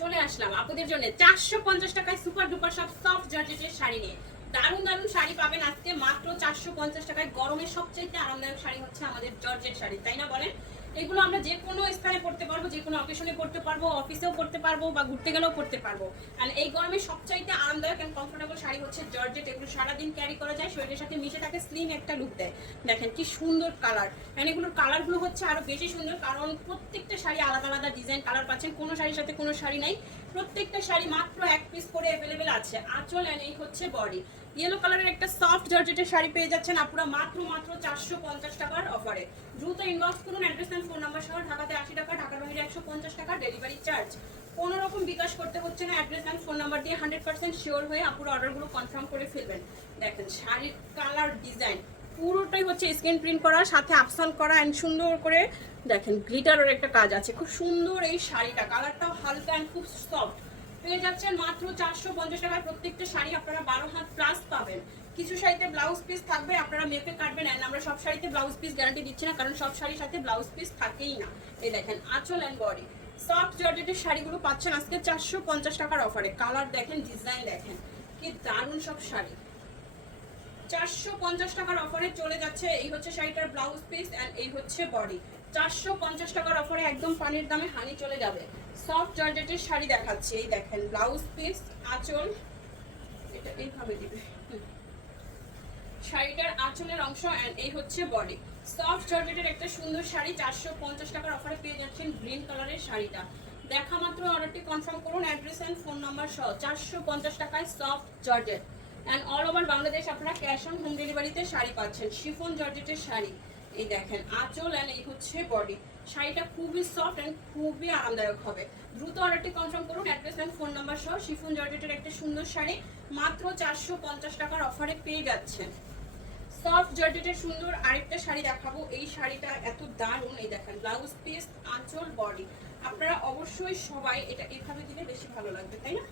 চলে আসলাম আপুদের জন্য 450 টাকায় সুপার ডুপার সব সফট জর্জেটের শাড়ি নিয়ে। দারুণ দারুণ শাড়ি পাবেন আজকে মাত্র 450 টাকায়। গরমের সবচেয়ে আরামদায়ক শাড়ি হচ্ছে আমাদের জর্জেট শাড়ি, তাই না বলেন? এগুলো আমরা যে কোনো স্থানে পড়তে পারবো, যে কোনো অকেশনে পড়তে পারবো, অফিসেও পড়তে পারবো বা ঘুরতে গেলেও পড়তে পারবো। আর এই গরমে সবচাইতে আরামদায়ক এন্ড কমফোর্টেবল শাড়ি হচ্ছে জর্জেট। এগুলো সারাদিন ক্যারি করা যায়, শরীরের সাথে মিশে থাকে, স্লিম একটা লুক দেয়। দেখেন কি সুন্দর কালার, এন্ড এগুলোর কালারগুলো হচ্ছে আরো বেশি সুন্দর, কারণ প্রত্যেকটা শাড়ি আলাদা আলাদা ডিজাইন কালার পাচ্ছেন। কোনো শাড়ির সাথে কোনো শাড়ি নাই, প্রত্যেকটা শাড়ি মাত্র এক পিস করে অ্যাভেলেবেল আছে। আঁচল এন্ড এই হচ্ছে বডি। ইয়েলো কালারের একটা সফট জর্জেটের শাড়ি পেয়ে যাচ্ছেন আপুরা মাত্র 450 টাকার অফারে। দ্রুত ইনবক্স করুন, অ্যাড্রেস এন্ড ফোন নাম্বার সহ। ঢাকাতে 80 টাকা, ঢাকার বাইরে 150 টাকা ডেলিভারি চার্জ। কোনো রকম বিকাশ করতে হচ্ছে না, অ্যাড্রেস এন্ড ফোন নাম্বার দিয়ে 100% শিওর হয়ে আপুরা অর্ডারগুলো কনফার্ম করে ফেলবেন। দেখেন শাড়ির কালার ডিজাইন পুরোটাই হচ্ছে স্ক্রিন প্রিন্ট করা, সাথে আফসান করা এন্ড সুন্দর করে দেখেন গ্লিটারের একটা কাজ আছে। খুব সুন্দর এই শাড়িটা, কালারটাও হালকা এন্ড খুব সফট। পেয়ে যাচ্ছেন মাত্র 450 টাকায়। প্রত্যেকটা শাড়ি আপনারা 12 হাত প্লাস পাবেন। কিছু শাড়িতে ব্লাউজ পিস থাকবে, আপনারা মেপে কাটবেন। এন্ড আমরা সব শাড়িতে ব্লাউজ পিস গ্যারান্টি দিচ্ছি না, কারণ সব শাড়ির সাথে ব্লাউজ পিস থাকেই না। এই দেখেন আঁচল এন্ড বডি। সফট জর্জেটের শাড়িগুলো পাচ্ছেন আজকে 450 টাকার অফারে। কালার দেখেন, ডিজাইন দেখেন, কি দারুণ সব শাড়ি। 450 টাকার অফারে চলে যাচ্ছে। এই হচ্ছে শাড়িটার ব্লাউজ পিস এন্ড এই হচ্ছে বডি। 450 টাকার অফারে একদম পানির দামে হানি চলে যাবে। সফট জর্জেটের শাড়ি দেখাচ্ছি, এই দেখেন ব্লাউজ পিস, আঁচল, এটা এইভাবে দিবে শাড়িটার আঁচলের অংশ এন্ড এই হচ্ছে বডি। সফট জর্জেটের একটা সুন্দর শাড়ি 450 টাকার অফারে পেয়ে যাচ্ছেন গ্রিন কালারের শাড়িটা। দেখা মাত্র অর্ডারটি কনফার্ম করুন, অ্যাড্রেস এন্ড ফোন নাম্বার সহ। 450 টাকায় soft georgette and all over Bangladesh আপনারা ক্যাশ অন হোম ডেলিভারিতে শাড়ি পাচ্ছেন। শিফন জর্জেটের শাড়ি, এই দেখেন আঁচল এন্ড এই হচ্ছে বডি। শাড়িটা খুবই সফট এন্ড খুবই আরামদায়ক হবে। দ্রুত অর্ডারটি কনফার্ম করুন, অ্যাড্রেস এন্ড ফোন নাম্বার সহ। শিফন জর্জেটের একটা সুন্দর শাড়ি মাত্র 450 টাকার অফারে পেয়ে যাচ্ছেন। সফট জর্জেটের সুন্দর আরেকটা শাড়ি দেখাবো। এই শাড়িটা এত দারুণ, এই দেখেন ব্লাউজ পিস, আঁচল, বডি। আপনারা অবশ্যই সবাই এটা এভাবে দিলে বেশি ভালো লাগবে, তাই না?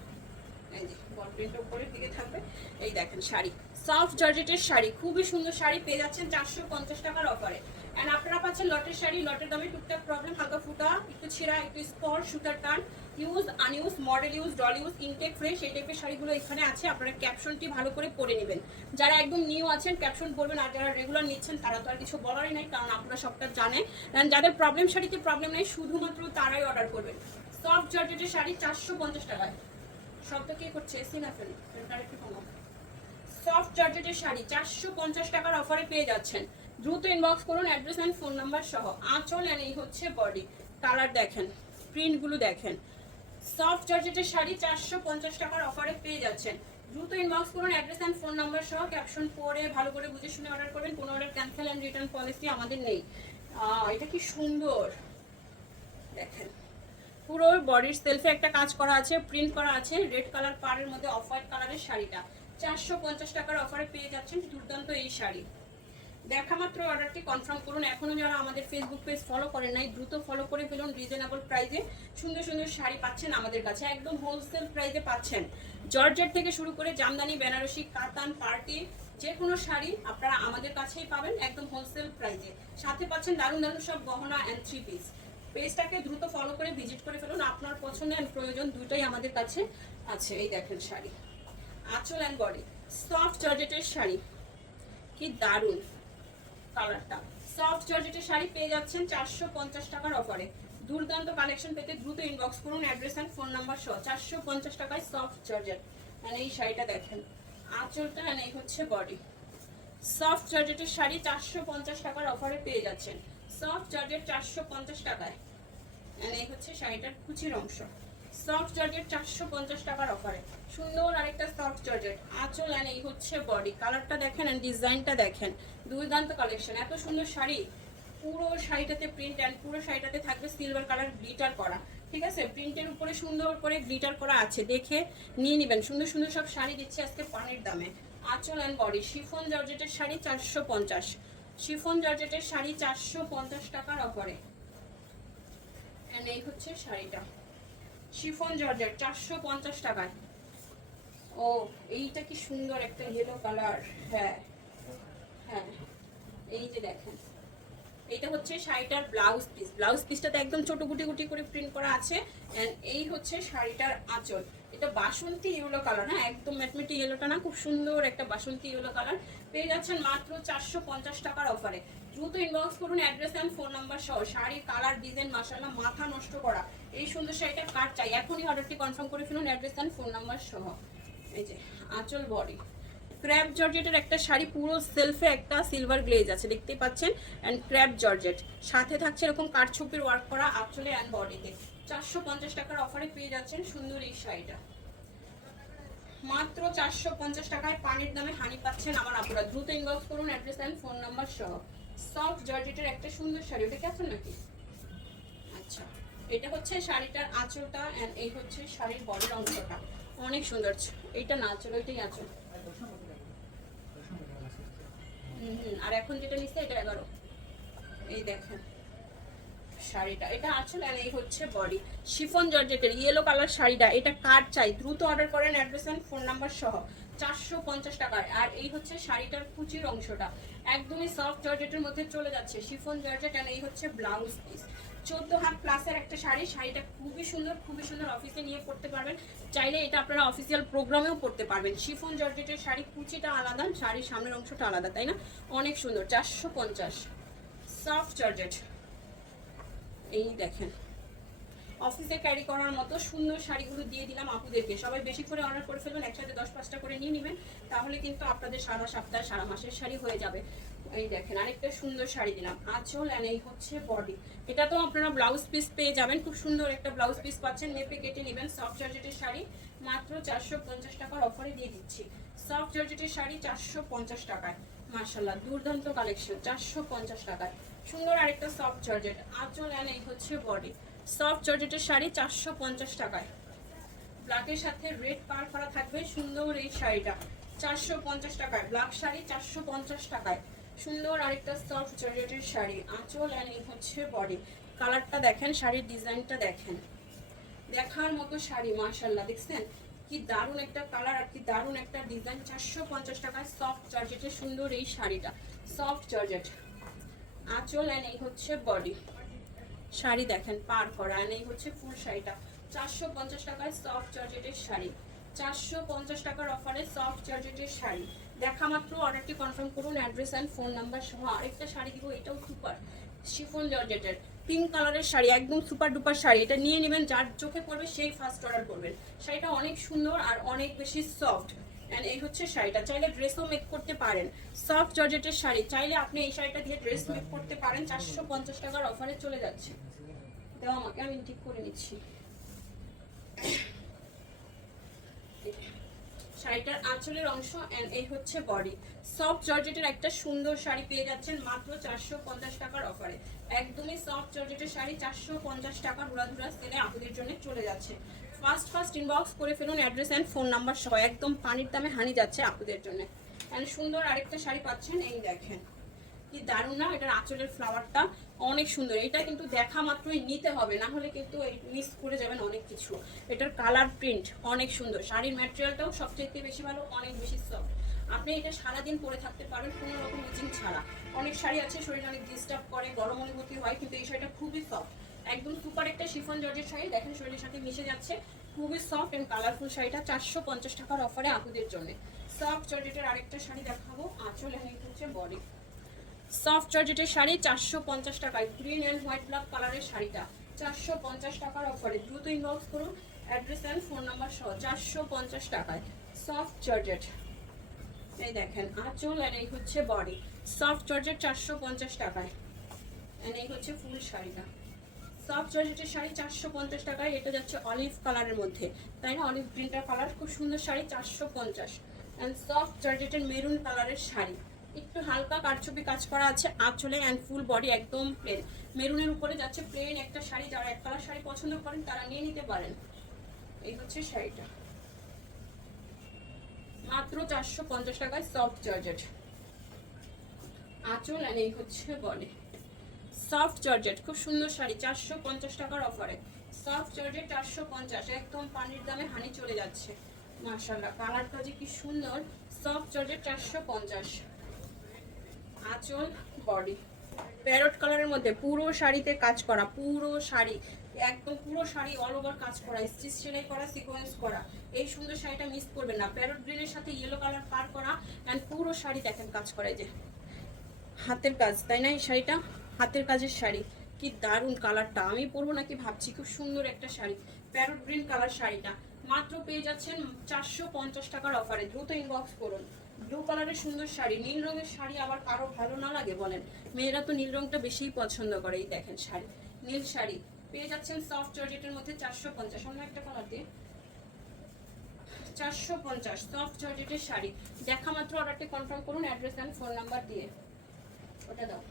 এই যে বল প্রিন্টের উপরের দিকে থাকবে। এই দেখেন শাড়ি, সফট জর্জেটের শাড়ি, খুবই সুন্দর শাড়ি পেয়ে যাচ্ছেন 450 টাকার অফারে। এন্ড আপনারা পাচ্ছেন লটের শাড়ি। লটের দামে টুকটাক প্রবলেম, হালকা ফুটা, একটু ছেঁড়া, একটু স্পট, সুতার টান, use unuse, model use, doll use, intact fresh, এই টাইপের শাড়িগুলো এখানে আছে। আপনারা ক্যাপশনটি ভালো করে পড়ে নেবেন। যারা একদম নিউ আছেন ক্যাপশন পড়বেন, আর যারা রেগুলার নিচ্ছেন তারা তো আর কিছু বলারই নাই, কারণ আপনারা সবটা জানেন। যাদের প্রবলেম শাড়িতে প্রবলেম নেই, শুধুমাত্র তারাই অর্ডার করবেন। সফট জর্জেটের শাড়ি 450 টাকায়। শব্দ কে করছে? সিনাফেল একটু কমাও। সফট জর্জেটের শাড়ি 450 টাকার অফারে পেয়ে যাচ্ছেন। দ্রুত ইনবক্স করুন, অ্যাড্রেস এন্ড ফোন নাম্বার সহ। আঁচল এন্ড এই হচ্ছে বডি। কালার দেখেন, প্রিন্টগুলো দেখেন। সফট জর্জেটের শাড়ি 450 টাকার অফারে পেয়ে যাচ্ছেন। দ্রুত ইনবক্স করুন, অ্যাড্রেস এন্ড ফোন নাম্বার সহ। ক্যাপশন পড়ে ভালো করে বুঝে শুনে অর্ডার করবেন। কোনো order cancel and return policy আমাদের নেই। এটা কি সুন্দর দেখেন, পুরো বডির সেলফে একটা কাজ করা আছে, প্রিন্ট করা আছে, রেড কালার পাড়ের মধ্যে অফ হোয়াইট কালারের শাড়িটা 450 টাকার অফারে পেয়ে যাচ্ছেন। দুর্দান্ত এই শাড়ি। দেখা মাত্র অর্ডারটি কনফার্ম করুন। এখনো যারা আমাদের ফেসবুক পেজ ফলো করেন নাই, দ্রুত ফলো করে ফেলুন। রিজনেবল প্রাইসে সুন্দর সুন্দর শাড়ি পাচ্ছেন আমাদের কাছে, একদম হোলসেল প্রাইসে পাচ্ছেন। জর্জেট থেকে শুরু করে জামদানি, বেনারসি, কাতান, পার্টি, যে কোনো শাড়ি আপনারা আমাদের কাছেই পাবেন একদম হোলসেল প্রাইসে। সাথে পাচ্ছেন দারুণ দারুণ সব গহনা অ্যান্ড থ্রি পিস। পেজটাকে দ্রুত ফলো করে ভিজিট করে ফেলুন। আপনার পছন্দ এন্ড প্রয়োজন দুটোই আমাদের কাছে আছে। এই দেখেন শাড়ি, আঁচল এন্ড বডি, সফট জর্জেটের শাড়ি, কি দারুণ কালারটা। সফট জর্জেটের শাড়ি পেয়ে যাচ্ছেন 450 টাকার অফারে। দুর্দান্ত কালেকশন পেতে দ্রুত ইনবক্স করুন, অ্যাড্রেস এন্ড ফোন নাম্বার সহ। 450 টাকায় সফট জর্জেট। মানে এই শাড়িটা দেখেন, আঁচলটা এন্ড এই হচ্ছে বডি। সফট জর্জেটের শাড়ি 450 টাকার অফারে পেয়ে যাচ্ছেন। সফট জর্জেট 450 টাকায়। এই হচ্ছে শাড়িটার কুচির অংশ। সফট জর্জেট 450 টাকার অফারে। সুন্দর আরেকটা সফট জর্জেট, আঁচল এন্ড এই হচ্ছে বডি। কালারটা দেখেন এন্ড ডিজাইনটা দেখেন, দুর্দান্ত কালেকশন। এত সুন্দর শাড়ি, পুরো শাড়িটাতে প্রিন্ট এন্ড পুরো শাড়িটাতে থাকবে সিলভার কালার গ্লিটার করা। ঠিক আছে, প্রিন্টের উপরে সুন্দর করে গ্লিটার করা আছে, দেখে নিয়ে নেবেন। সুন্দর সুন্দর সব শাড়ি দিচ্ছে আজকে পানির দামে। আঁচল এন্ড বডি। শিফন জর্জেটের শাড়ি 450। শিফন জর্জেটের শাড়ি 450 টাকার অফারে। এন্ড এই হচ্ছে শাড়িটা, শিফন জর্জেট 450 টাকায়। ও এইটা কি সুন্দর একটা ইয়েলো কালার। হ্যাঁ হ্যাঁ, এই যে দেখেন এটা হচ্ছে শাড়িটার ব্লাউজ পিস, ব্লাউজ পিসটাতে একদম ছোট গুটি গুটি করে প্রিন্ট করা আছে। এন্ড এই হচ্ছে শাড়িটার আঁচল, এটা বাসন্তী ইয়েলো কালার, হ্যাঁ একদম ম্যাটমেটি ইয়েলোটা না, খুব সুন্দর একটা বাসন্তী ইয়েলো কালার। পেয়ে যাচ্ছেন মাত্র 450 টাকার অফারে। দ্রুত ইনবক্স করুন অ্যাড্রেস অ্যান্ড ফোন নাম্বার সহ। শাড়ির কালার ডিজাইন মাশাআল্লাহ মাথা নষ্ট করা, এই সুন্দর শাড়িটা কার চাই এখনই অর্ডারটি কনফার্ম করে ফেলুন অ্যাড্রেস অ্যান্ড ফোন নাম্বার সহ। এই যে আঁচল বডি, ক্র্যাপ জর্জেটের একটা শাড়ি, পুরো সেলফে একটা সিলভার গ্লেজ আছে দেখতেই পাচ্ছেন, অ্যান্ড ক্র্যাপ জর্জেট সাথে থাকছে এরকম কাঠছুপির ওয়ার্ক করা আঁচলে অ্যান্ড বডিতে। 450 টাকার অফারে পেয়ে যাচ্ছেন সুন্দর এই শাড়িটা মাত্র 450 টাকায়। পানির দামে হানি পাচ্ছেন আমার আপুরা, দ্রুত ইনবক্স করুন অ্যাড্রেস অ্যান্ড ফোন নাম্বার সহ। সফট জর্জেটের একটা সুন্দর শাড়ি, ওটা কেমন নাকি? আচ্ছা, এটা হচ্ছে শাড়িটার আঁচলটা এন্ড এই হচ্ছে শাড়ির বডির অংশটা, অনেক সুন্দর। এইটা না আঁচল, ওইটাই আঁচল। আর এখন যেটা নিচ্ছে এটা 11। এই দেখেন শাড়িটা, এটা আঁচল আর এই হচ্ছে বডি। শিফন জর্জেটের ইয়েলো কালার শাড়িটা, এটা কার চাই দ্রুত অর্ডার করেন অ্যাড্রেস এন্ড ফোন নাম্বার সহ। 450 টাকায়। আর এই হচ্ছে শাড়িটার কুচির অংশটা, একদমই সফট জর্জেটের মধ্যে চলে যাচ্ছে, শিফন জর্জেট। আর এই হচ্ছে ব্লাউজ পিস, 14 হাত প্লাসের একটা শাড়ি। শাড়িটা খুবই সুন্দর, খুবই সুন্দর, অফিসে নিয়ে পড়তে পারবেন, চাইলে এটা আপনারা অফিসিয়াল প্রোগ্রামেও পড়তে পারবেন। শিফন জর্জেটের শাড়ি, কুচিটা আলাদা, শাড়ির সামনের অংশটা আলাদা, তাই না? অনেক সুন্দর। 450। সফট জর্জেট, এই দেখেন অফিসে ক্যারি করার মতো সুন্দর শাড়িগুলো দিয়ে দিলাম আপুদেরকে। সবাই বেশি করে অর্ডার করে ফেলবেন, একসাথে 10-5টা করে নিয়ে নেবেন, তাহলে কিন্তু আপনাদের সারা সপ্তাহ সারা মাসের শাড়ি হয়ে যাবে। এই দেখেন আরেকটা সুন্দর শাড়ি দিলাম, আঁচল এন্ড এই হচ্ছে বডি। এটা তো আপনারা ব্লাউজ পিস পেয়ে যাবেন, খুব সুন্দর একটা ব্লাউজ পিস পাচ্ছেন, মেপে কেটে নেবেন। সফট জর্জেটের শাড়ি মাত্র 450 টাকার অফারে দিয়ে দিচ্ছি। সফট জর্জেটের শাড়ি 450 টাকায়, মাশাআল্লাহ দুর্দান্ত কালেকশন। 450 টাকায় সুন্দর আরেকটা সফট জর্জেট, আঁচল এন্ড এই হচ্ছে বডি। সফট জর্জেটের শাড়ি 450 টাকায়, ব্ল্যাকের সাথে রেড পার করা থাকবে, সুন্দর এই শাড়িটা 450 টাকায়। ব্ল্যাক শাড়ি 450 টাকায়, সুন্দর আরেকটা সফট জর্জেটের শাড়ি, আঁচল এন্ড এই হচ্ছে বডি। কালারটা দেখেন, শাড়ির ডিজাইনটা দেখেন, দেখার মতো শাড়ি মাশাআল্লাহ। দেখছেন কি দারুণ একটা কালার আর কি দারুণ একটা ডিজাইন। 450 টাকায় সফট জর্জেটের সুন্দর এই শাড়িটা, সফট জর্জেট, আঁচল এন্ড এই হচ্ছে বডি। শাড়ি দেখেন পার করা, এই হচ্ছে ফুল শাড়িটা। 450 টাকায় সফট জর্জেটের শাড়ি, 450 টাকার অফারে সফট জর্জেটের শাড়ি। দেখা মাত্র অর্ডারটি কনফার্ম করুন অ্যাড্রেস অ্যান্ড ফোন নাম্বার সহ। আরেকটা শাড়ি দিব, এটাও সুপার শিফন জর্জেটের পিঙ্ক কালারের শাড়ি, একদম সুপার ডুপার শাড়ি। এটা নিয়ে নেবেন, যার চোখে পড়বে সেই ফার্স্ট অর্ডার করবেন। শাড়িটা অনেক সুন্দর আর অনেক বেশি সফট। এন্ড এই হচ্ছে শাড়িটা, চাইলে ড্রেসও মেক করতে পারেন। সফট জর্জেটের শাড়ি, চাইলে আপনি এই শাড়িটা দিয়ে ড্রেস মেক করতে পারেন। 450 টাকার অফারে চলে যাচ্ছে। দাও আমাকে, আমি ঠিক করে নিচ্ছি। শাড়িটার আঁচলের অংশ এন্ড এই হচ্ছে বডি। সফট জর্জেটের একটা সুন্দর শাড়ি পেয়ে যাচ্ছেন মাত্র 450 টাকার অফারে। একদমই সফট জর্জেটের শাড়ি 450 টাকা ধুরা সেলে আপুদের জন্য চলে যাচ্ছে। ফার্স্ট ইনবক্স করে ফেলুন অ্যাড্রেস এন্ড ফোন নাম্বার সহ, একদম পানির দামে হানি যাচ্ছে আপুদের জন্য। এন্ড সুন্দর আরেকটা শাড়ি পাচ্ছেন, এই দেখেন কি দারুণ না, এটার আঁচলের ফ্লাওয়ারটা অনেক সুন্দর। এটা কিন্তু দেখা মাত্রই নিতে হবে, না হলে কিন্তু মিস করে যাবেন অনেক কিছু। এটার কালার প্রিন্ট অনেক সুন্দর, শাড়ির ম্যাটেরিয়ালটাও সবচেয়ে বেশি ভালো, অনেক বেশি সফট। আপনি এটা সারাদিন পরে থাকতে পারেন কোনো রকম ইচিং ছাড়া। অনেক শাড়ি আছে শরীরে অনেক ডিস্টার্ব করে, গরম অনুভূতি হয়, কিন্তু এই শাড়িটা খুবই সফট, একদম সুপার একটা শিফন জর্জের শাড়ি। দেখেন শরীরের সাথে মিশে যাচ্ছে, খুবই সফট এন্ড কালারফুল শাড়িটা 450 টাকার অফারে আপুদের জন্য। সফট জর্জেটের আরেকটা শাড়ি দেখাবো, আঁচল এন্ড হচ্ছে বডি। সফট জর্জেটের শাড়ি 450 টাকায়, গ্রিন অ্যান্ড হোয়াইট ব্ল্যাক কালারের শাড়িটা 450 টাকার অফারে। দ্রুত ইনবক্স করুন অ্যাড্রেস অ্যান্ড ফোন নাম্বার সহ। 450 টাকায় সফট জর্জেট, এই দেখেন আঁচল আর এই হচ্ছে বডি। সফট জর্জেট 450 টাকায়, এন্ড এই হচ্ছে ফুল শাড়িটা। সফট জর্জেটের শাড়ি 450 টাকায়। এটা যাচ্ছে অলিভ কালারের মধ্যে, তাই না? অলিভ গ্রিনটার কালার, খুব সুন্দর শাড়ি 450। অ্যান্ড সফট জর্জেটের মেরুন কালারের শাড়ি, একটু হালকা কারচুপি কাজ করা আছে আঁচলে অ্যান্ড ফুল বডি একদম প্লেন। মেরুনের উপরে যাচ্ছে প্লেন একটা শাড়ি, যারা এক কালার শাড়ি পছন্দ করেন তারা নিয়ে নিতে পারেন। এই হচ্ছে শাড়িটা মাত্র 450 টাকায় সফট জর্জেট, আঁচল অ্যান্ড এই হচ্ছে বডি। সফট জর্জেট খুব সুন্দর শাড়ি 450 টাকার অফারে। সফট জর্জেট 450, একদম পানির দামে হানি চলে যাচ্ছে মাশাআল্লাহ। কালারটা যে কি সুন্দর। সফট জর্জেট 450, আঁচল বডি। প্যারট কালারের মধ্যে পুরো শাড়িতে কাজ করা, পুরো শাড়ি একদম পুরো শাড়ি অল ওভার কাজ করা, স্টিচ সেলাই করা, সিকোয়েন্স করা। এই সুন্দর শাড়িটা মিস করবেন না। প্যারট গ্রিনের সাথে ইয়েলো কালার পার করা অ্যান্ড পুরো শাড়ি দেখেন কাজ করা, যে হাতের কাজ, তাই না? এই শাড়িটা হাতের কাজের শাড়ি, কি দারুণ কালারটা, আমি পরবো নাকি ভাবছি। খুব সুন্দর একটা শাড়ি, প্যারট গ্রিন কালার শাড়িটা মাত্র পেয়ে যাচ্ছেন 450 টাকার অফারে। দ্রুত ইনবক্স করুন। ব্লু কালারের সুন্দর শাড়ি, নীল রঙের শাড়ি আবার কারো ভালো না লাগে বলেন? মেয়েরা তো নীল রঙটা বেশিই পছন্দ করে। এই দেখেন শাড়ি, নীল শাড়ি পেয়ে যাচ্ছেন সফট জর্জেটের মধ্যে 450। অন্য একটা কালার দিয়ে 450 সফট জর্জেটের শাড়ি। দেখা মাত্র অর্ডারটি কনফার্ম করুন অ্যাড্রেস অ্যান্ড ফোন নাম্বার দিয়ে। ওটা দাও।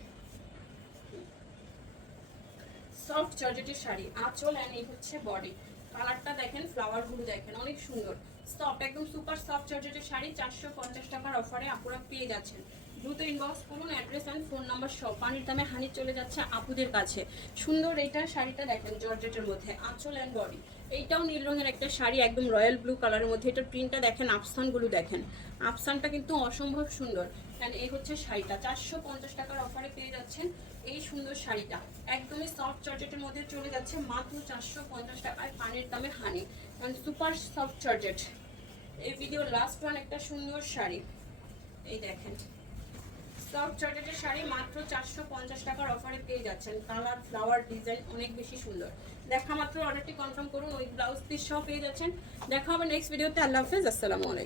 সফট জর্জেটের শাড়ি, আঁচল অ্যান্ড এই হচ্ছে বডি। কালারটা দেখেন, ফ্লাওয়ারগুলো দেখেন, অনেক সুন্দর। সফট, একদম সুপার সফট জর্জেটের শাড়ি 450 টাকার অফারে আপনারা পেয়ে যাচ্ছেন। দ্রুত ইনবক্স করুন অ্যাড্রেস অ্যান্ড ফোন নাম্বার সহ। পানির দামে হানি চলে যাচ্ছে আপুদের কাছে। সুন্দর এইটা শাড়িটা দেখেন, জর্জেটের মধ্যে আঁচল অ্যান্ড বডি। এইটাও নীল রঙের একটা শাড়ি, একদম রয়্যাল ব্লু কালারের মধ্যে। এটার প্রিন্টটা দেখেন, আফসানগুলো দেখেন, আফসানটা কিন্তু অসম্ভব সুন্দর। অ্যান্ড এই হচ্ছে শাড়িটা 450 টাকার অফারে পেয়ে যাচ্ছেন। এই সুন্দর শাড়িটা একদমই সফট জর্জেটের মধ্যে চলে যাচ্ছে মাত্র 450 টাকায়। পানির দামে হানি অ্যান্ড সুপার সফট জর্জেট। এই ভিডিও লাস্ট ওয়ান একটা সুন্দর শাড়ি, এই দেখেন সফট জর্জেটের শাড়ি মাত্র 450 টাকার অফারে পেয়ে যাচ্ছেন। কালার, ফ্লাওয়ার, ডিজাইন অনেক বেশি সুন্দর। দেখা মাত্র অর্ডারটি কনফার্ম করুন, ওই ব্লাউজ পিস সহ পেয়ে যাচ্ছেন। দেখা হবে নেক্সট ভিডিওতে। আল্লাহ হাফেজ, আসসালামু আলাইকুম।